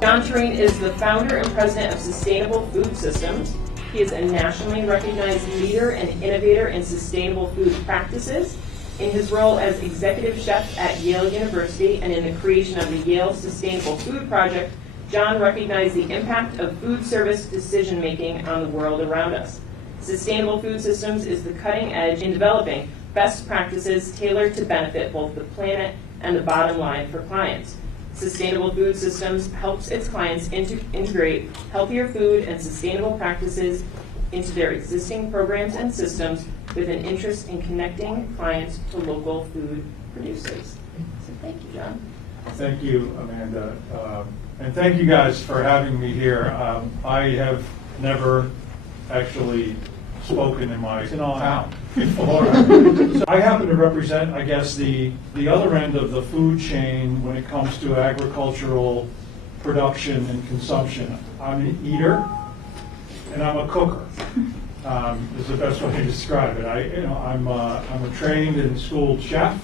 John Turenne is the founder and president of Sustainable Food Systems. He is a nationally recognized leader and innovator in sustainable food practices. In his role as executive chef at Yale University and in the creation of the Yale Sustainable Food Project, John recognized the impact of food service decision-making on the world around us. Sustainable Food Systems is the cutting edge in developing best practices tailored to benefit both the planet and the bottom line for clients. Sustainable Food Systems helps its clients integrate healthier food and sustainable practices into their existing programs and systems with an interest in connecting clients to local food producers. So thank you, John. Thank you, Amanda. And thank you guys for having me here. I have never actually spoken in my town before. So I happen to represent, I guess, the other end of the food chain when it comes to agricultural production and consumption. I'm an eater and I'm a cooker. Is the best way to describe it. I'm a trained and schooled chef,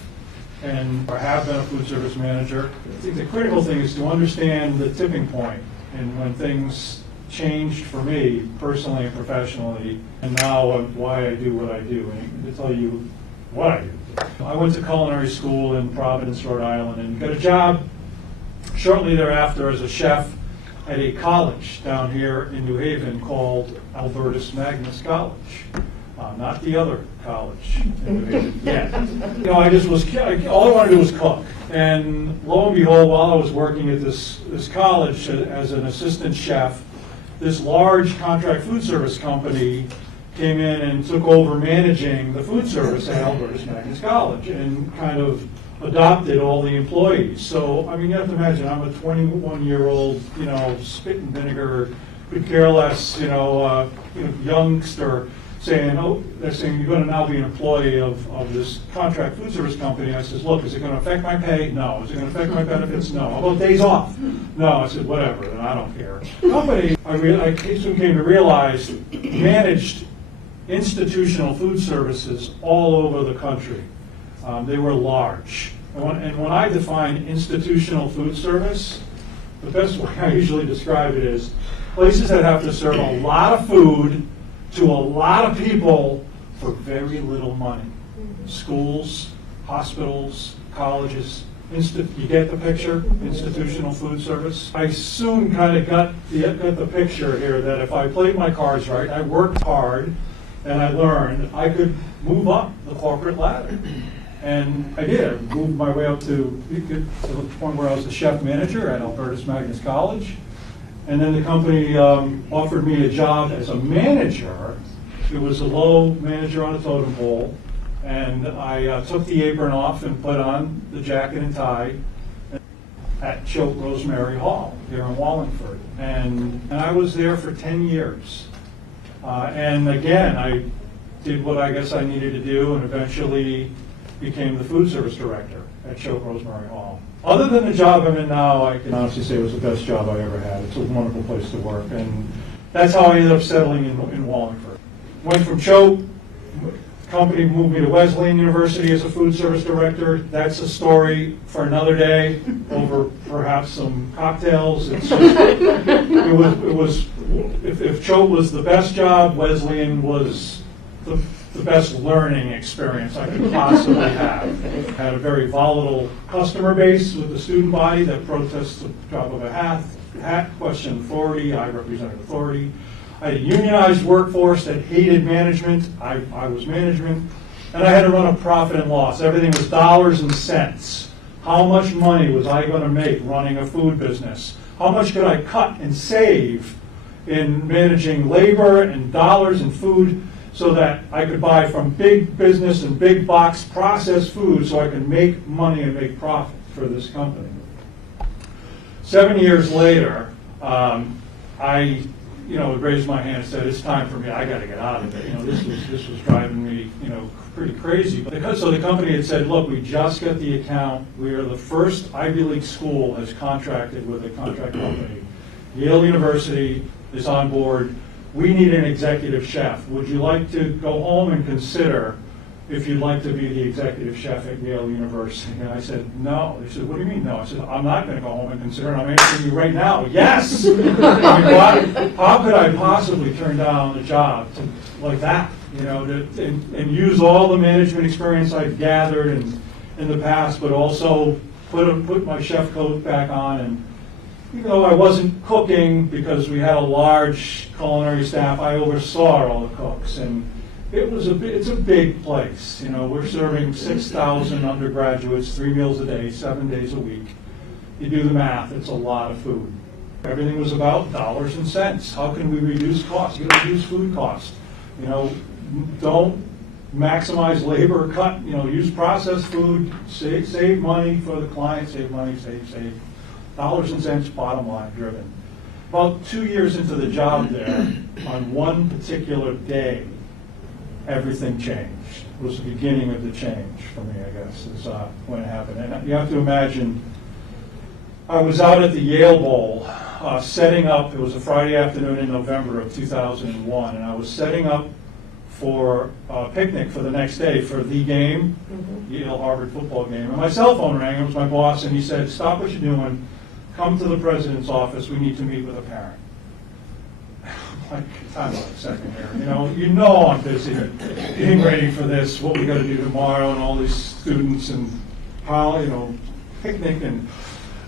and I have been a food service manager. I think the critical thing is to understand the tipping point and when things changed for me personally and professionally, and now why I do what I do. And to tell you what I do. I went to culinary school in Providence, Rhode Island, and got a job shortly thereafter as a chef at a college down here in New Haven called Albertus Magnus College. Not the other college in New Haven yet. I just was, all I wanted to do was cook. And lo and behold, while I was working at this college as an assistant chef, this large contract food service company came in and took over managing the food service at Albertus Magnus College and kind of adopted all the employees. So, I mean, you have to imagine, I'm a 21-year-old, spit and vinegar, could care less, youngster saying, they're saying you're going to now be an employee of this contract food service company. I says, look, is it going to affect my pay? No. Is it going to affect my benefits? No. How about days off? No. I said, whatever, and I don't care. The company, I soon came to realize, managed institutional food services all over the country. They were large. And when I define institutional food service, the best way I usually describe it is places that have to serve a lot of food to a lot of people for very little money. Schools, hospitals, colleges. You get the picture? Institutional food service. I soon kind of got the picture here that if I played my cards right, I worked hard, and I learned I could move up the corporate ladder. And I did. I moved my way up to the point where I was the chef manager at Albertus Magnus College. And then the company offered me a job as a manager. It was a low manager on a totem pole. And I took the apron off and put on the jacket and tie at Choate Rosemary Hall here in Wallingford. And I was there for 10 years. And again, I did what I guess I needed to do and eventually became the food service director at Choate Rosemary Hall. Other than the job I'm in now, I can honestly say it was the best job I ever had. It's a wonderful place to work, and that's how I ended up settling in Wallingford. Went from Choate, company moved me to Wesleyan University as a food service director. That's a story for another day over perhaps some cocktails. If Choate was the best job, Wesleyan was the best learning experience I could possibly have. Had a very volatile customer base with the student body that protests the drop of a hat, questioned authority. I represented authority. I had a unionized workforce that hated management. I was management. And I had to run a profit and loss. Everything was dollars and cents. How much money was I going to make running a food business? How much could I cut and save in managing labor and dollars and food so that I could buy from big business and big box processed food so I could make money and make profit for this company. 7 years later, I raised my hand and said, it's time for me, I got to get out of it. This was driving me, pretty crazy. So the company had said, look, we just got the account. We are the first Ivy League school has contracted with a contract company. Yale University is on board. We need an executive chef. Would you like to go home and consider if you'd like to be the executive chef at Yale University. And I said, no. He said, what do you mean no? I said, I'm not going to go home and consider it. I'm answering you right now. Yes! I mean, how could I possibly turn down a job like that? You know, and use all the management experience I've gathered in the past, but also put my chef coat back on. And even though I wasn't cooking because we had a large culinary staff, I oversaw all the cooks. And it's a big place. You know, we're serving 6,000 undergraduates, 3 meals a day, 7 days a week. You do the math, it's a lot of food. Everything was about dollars and cents. How can we reduce costs? You gotta reduce food costs. You know, don't maximize labor, use processed food, save money for the client, save money, save. Dollars and cents, bottom line driven. About 2 years into the job there, on one particular day, everything changed. It was the beginning of the change for me, I guess, is when it happened. And you have to imagine, I was out at the Yale Bowl setting up, it was a Friday afternoon in November of 2001, and I was setting up for a picnic for the next day for the game, Yale-Harvard football game. And my cell phone rang, it was my boss, and he said, stop what you're doing, come to the president's office, we need to meet with a parent. Like, time out a second here. You know I'm busy getting ready for this, what we got to do tomorrow, and all these students and picnic, and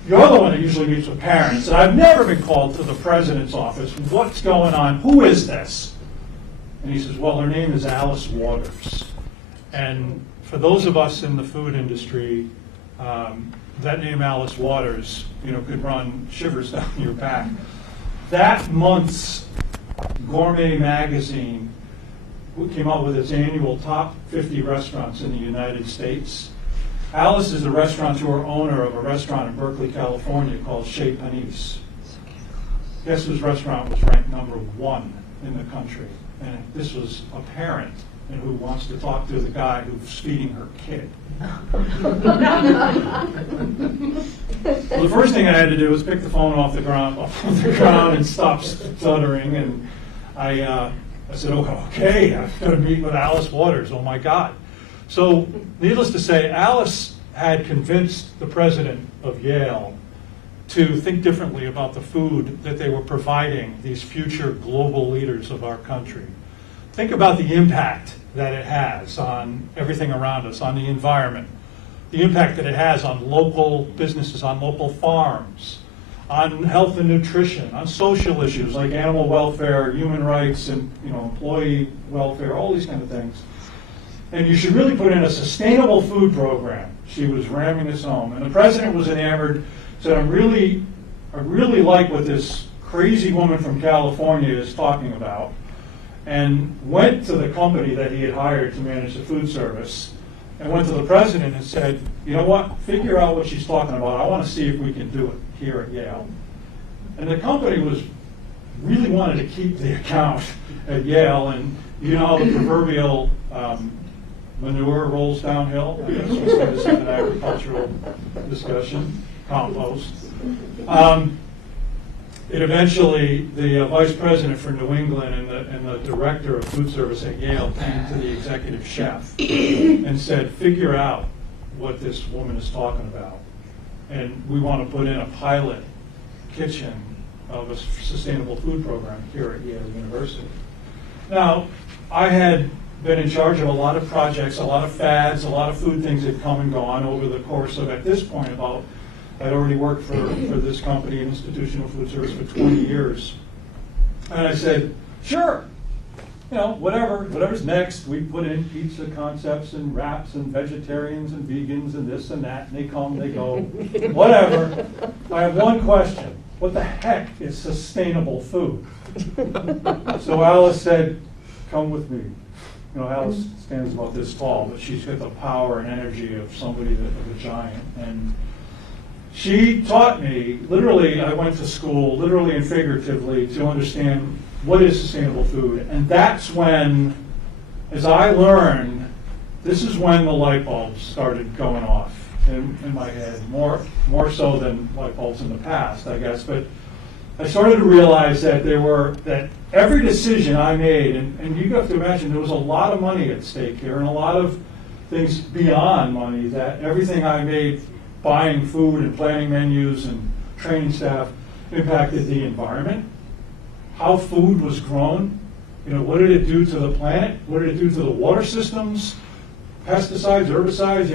you're the one that usually meets with parents. And I've never been called to the president's office. What's going on? Who is this? And he says, well, her name is Alice Waters. And for those of us in the food industry, that name Alice Waters, could run shivers down your back. That month's Gourmet magazine came out with its annual top 50 restaurants in the United States. Alice is the restaurateur owner of a restaurant in Berkeley, California called Chez Panisse. Guess whose restaurant was ranked number 1 in the country? And this was a parent and who wants to talk to the guy who's feeding her kid. Well, the first thing I had to do was pick the phone off the ground and stop stuttering. And I said, okay, I've got to meet with Alice Waters. Oh my God. So needless to say, Alice had convinced the president of Yale to think differently about the food that they were providing these future global leaders of our country. Think about the impact that it has on everything around us, on the environment, the impact that it has on local businesses, on local farms, on health and nutrition, on social issues like animal welfare, human rights, and employee welfare, all these kind of things. And you should really put in a sustainable food program. She was ramming this home. And the president was enamored, said, I really like what this crazy woman from California is talking about, and went to the company that he had hired to manage the food service, and went to the president and said, you know what, figure out what she's talking about. I want to see if we can do it here at Yale. And the company really wanted to keep the account at Yale, and how the proverbial manure rolls downhill. I guess we said this in an agricultural discussion, compost. It eventually, the vice president for New England and the director of food service at Yale came to the executive chef and said, figure out what this woman is talking about. And we want to put in a pilot kitchen of a sustainable food program here at Yale University. Now, I had been in charge of a lot of projects, a lot of fads, a lot of food things that come and gone over the course of, at this point, I'd already worked for this company, Institutional Food Service, for 20 years. And I said, sure, whatever's next. We put in pizza concepts and wraps and vegetarians and vegans and this and that, and they come, they go, whatever. I have one question. What the heck is sustainable food? So Alice said, come with me. Alice stands about this tall, but she's got the power and energy of somebody of a giant. And she taught me, literally, I went to school, literally and figuratively, to understand what is sustainable food. And that's when, as I learned, this is when the light bulbs started going off in my head, more so than light bulbs in the past, I guess. But I started to realize that that every decision I made, and you have to imagine there was a lot of money at stake here and a lot of things beyond money, that everything I made, buying food and planning menus and training staff, impacted the environment, how food was grown, what did it do to the planet, what did it do to the water systems, pesticides, herbicides,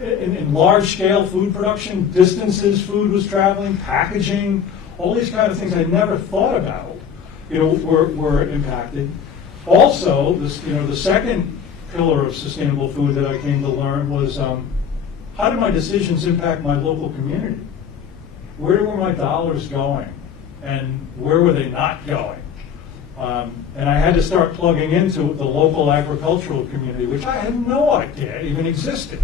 in large-scale food production, distances food was traveling, packaging, all these kind of things I never thought about, were impacted. Also, the second pillar of sustainable food that I came to learn was how did my decisions impact my local community? Where were my dollars going, and where were they not going? And I had to start plugging into the local agricultural community, which I had no idea even existed.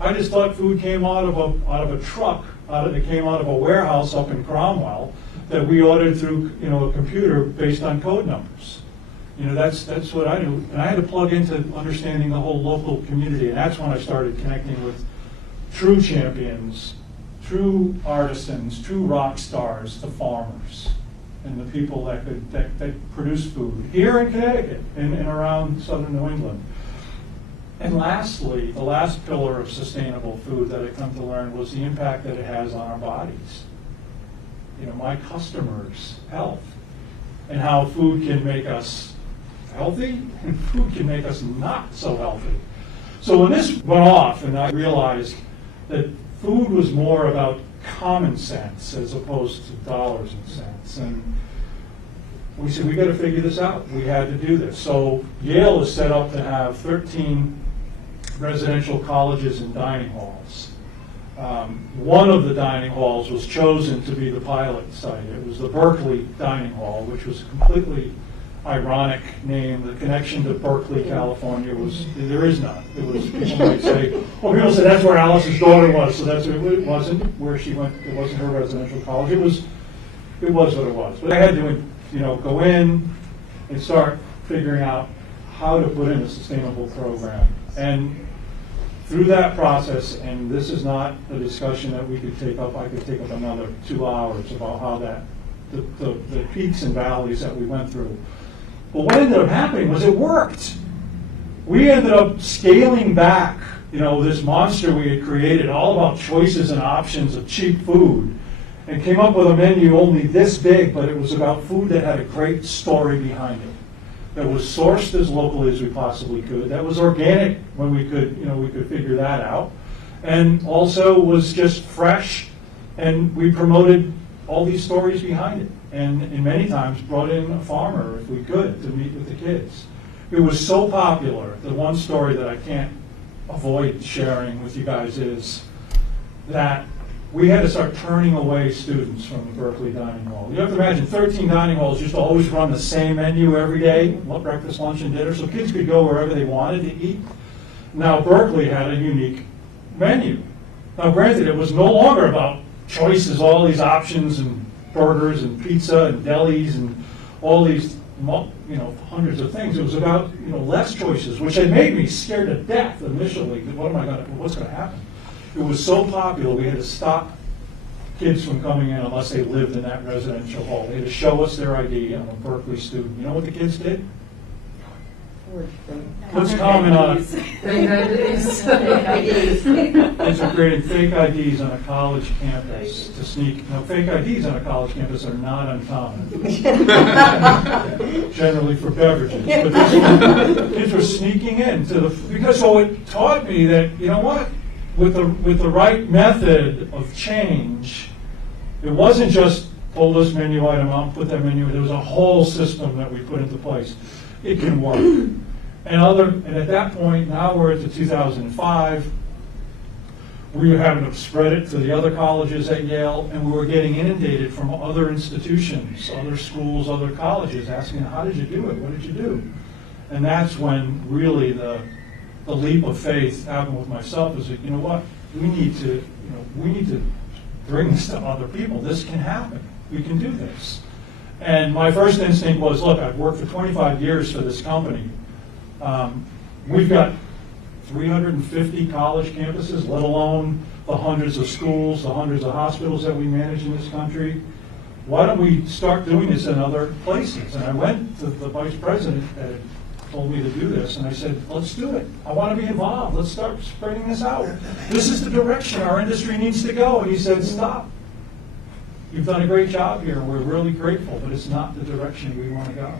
I just thought food came out of a truck, it came out of a warehouse up in Cromwell that we ordered through a computer based on code numbers. That's what I knew, and I had to plug into understanding the whole local community, and that's when I started connecting with true champions, true artisans, true rock stars, the farmers, and the people that produce food here in Connecticut and around southern New England. And lastly, the last pillar of sustainable food that I come to learn was the impact that it has on our bodies. My customers' health, and how food can make us healthy and food can make us not so healthy. So when this went off and I realized that food was more about common sense as opposed to dollars and cents, and we said, we got to figure this out. We had to do this. So Yale is set up to have 13 residential colleges and dining halls. One of the dining halls was chosen to be the pilot site. It was the Berkeley Dining Hall, which was a completely ironic name. The connection to Berkeley, California there is none. It was, people might say, people say that's where Alice's daughter was, so it wasn't where she went, it wasn't her residential college. It was what it was. But I had to, go in and start figuring out how to put in a sustainable program. And through that process, and this is not a discussion that we could take up, I could take up another 2 hours about how the peaks and valleys that we went through. But what ended up happening was it worked. We ended up scaling back, this monster we had created, all about choices and options of cheap food, and came up with a menu only this big, but it was about food that had a great story behind it, that was sourced as locally as we possibly could, that was organic when we could figure that out, and also was just fresh, and we promoted all these stories behind it, and many times brought in a farmer if we could to meet with the kids. It was so popular. The one story that I can't avoid sharing with you guys is that we had to start turning away students from the Berkeley Dining Hall. You have to imagine 13 dining halls used to always run the same menu every day, breakfast, lunch, and dinner, so kids could go wherever they wanted to eat. Now Berkeley had a unique menu. Now granted, it was no longer about choices, all these options and burgers and pizza and delis and all these hundreds of things. It was about less choices, which had made me scared to death initially. What's going to happen? It was so popular, we had to stop kids from coming in unless they lived in that residential hall. They had to show us their ID. I'm a Berkeley student. You know what the kids did? Let's comment on it. Fake IDs. Kids are creating fake IDs on a college campus to sneak. Now, fake IDs on a college campus are not uncommon, generally for beverages. But kids were sneaking in because it taught me that with the right method of change, it wasn't just pull this menu item out, put that menu. There was a whole system that we put into place. It can work. And at that point, now we're at the 2005, we were having to spread it to the other colleges at Yale, and we were getting inundated from other institutions, other schools, other colleges, asking, how did you do it? What did you do? And that's when really the leap of faith happened with myself, is that, we need to bring this to other people. This can happen. We can do this. And my first instinct was, look, I've worked for 25 years for this company. We've got 350 college campuses, let alone the hundreds of schools, the hundreds of hospitals that we manage in this country. why don't we start doing this in other places? And I went to the vice president that had told me to do this, and I said, let's do it. I want to be involved. Let's start spreading this out. This is the direction our industry needs to go. And he said, stop. You've done a great job here, and we're really grateful, but it's not the direction we want to go.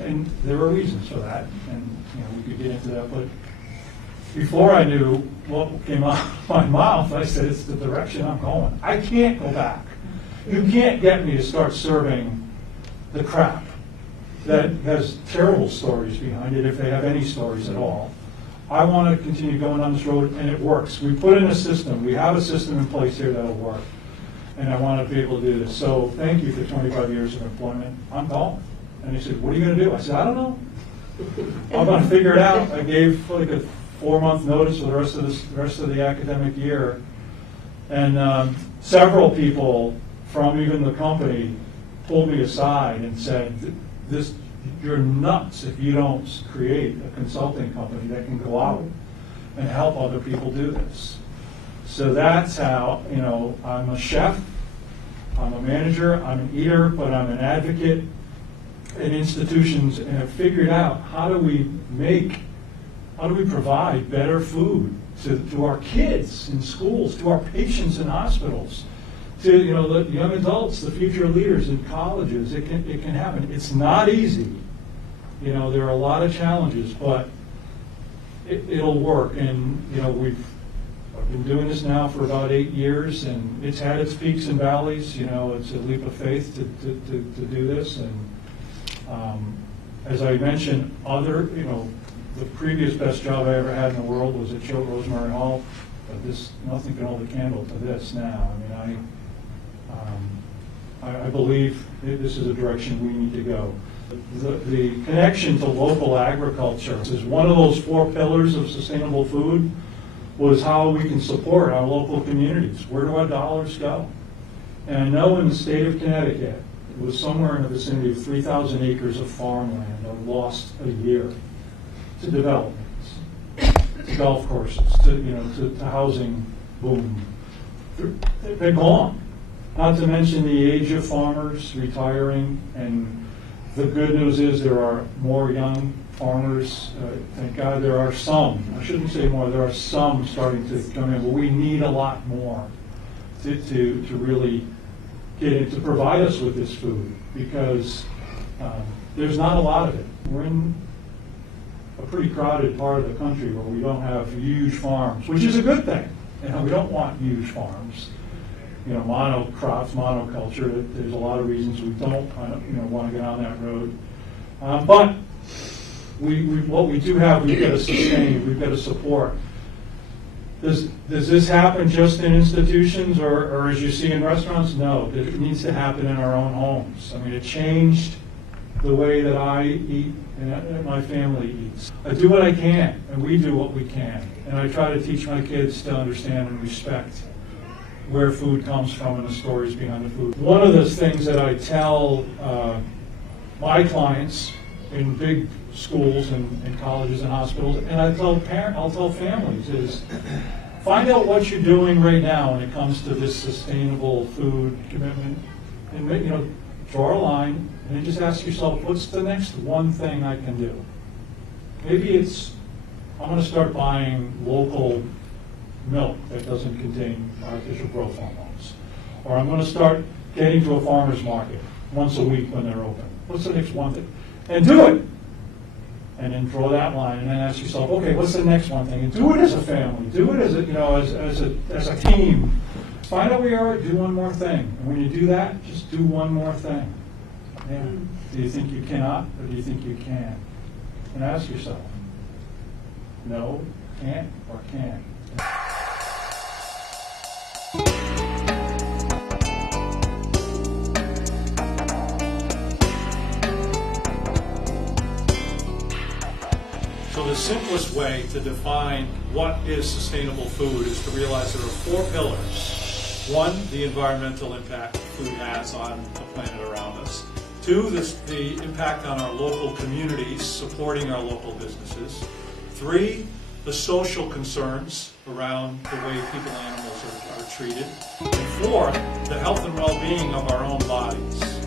And there were reasons for that, and we could get into that. But before I knew what came out of my mouth, I said, it's the direction I'm going. I can't go back. You can't get me to start serving the crap that has terrible stories behind it, if they have any stories at all. I want to continue going down this road, and it works. We put in a system. We have a system in place here that'll work, and I want to be able to do this. So thank you for 25 years of employment. I'm going. And he said, what are you going to do? I said, I don't know. I'm going to figure it out. I gave like a 4-month notice for the rest of the academic year, and several people from even the company pulled me aside and said, you're nuts if you don't create a consulting company that can go out and help other people do this. So that's how, I'm a chef, I'm a manager, I'm an eater, but I'm an advocate in institutions, and have figured out how do we provide better food to our kids in schools, to our patients in hospitals, to the young adults, the future leaders in colleges. It can happen. It's not easy. There are a lot of challenges, but it'll work. And I've been doing this now for about 8 years, and it's had its peaks and valleys. It's a leap of faith to do this. And as I mentioned, the previous best job I ever had in the world was at Choate Rosemary Hall, but nothing can hold a candle to this now. I believe this is a direction we need to go. The connection to local agriculture is one of those 4 pillars of sustainable food, was how we can support our local communities. Where do our dollars go? And I know in the state of Connecticut, it was somewhere in the vicinity of 3,000 acres of farmland are lost a year to developments, to golf courses, to housing boom. They're gone. Not to mention the age of farmers retiring, and the good news is there are more young farmers. Thank God there are some. I shouldn't say more. There are some starting to come in, but we need a lot more to really get it, to provide us with this food, because there's not a lot of it. We're in a pretty crowded part of the country where we don't have huge farms, which is a good thing. We don't want huge farms. Monocrops, monoculture. There's a lot of reasons we don't want to get on that road. But what we do have, we've got to sustain, we've got to support. Does this happen just in institutions or as you see in restaurants? No, it needs to happen in our own homes. It changed the way that I eat and that my family eats. I do what I can, and we do what we can. And I try to teach my kids to understand and respect where food comes from and the stories behind the food. One of the things that I tell my clients in big schools and colleges and hospitals, and I'll tell families, is find out what you're doing right now when it comes to this sustainable food commitment, and draw a line, and then just ask yourself, what's the next one thing I can do? Maybe it's, I'm going to start buying local milk that doesn't contain artificial growth hormones. Or I'm going to start getting to a farmer's market once a week when they're open. What's the next one thing? And do it. And then draw that line, and then ask yourself, okay, what's the next one thing? And do it as a family. Do it as a team. Find out where you are, do one more thing. And when you do that, just do one more thing. Yeah. Do you think you cannot, or do you think you can? And ask yourself, no, can't, or can. So the simplest way to define what is sustainable food is to realize there are 4 pillars. 1, the environmental impact food has on the planet around us. 2, the impact on our local communities, supporting our local businesses. 3, the social concerns around the way people and animals are treated. And fourth, the health and well-being of our own bodies.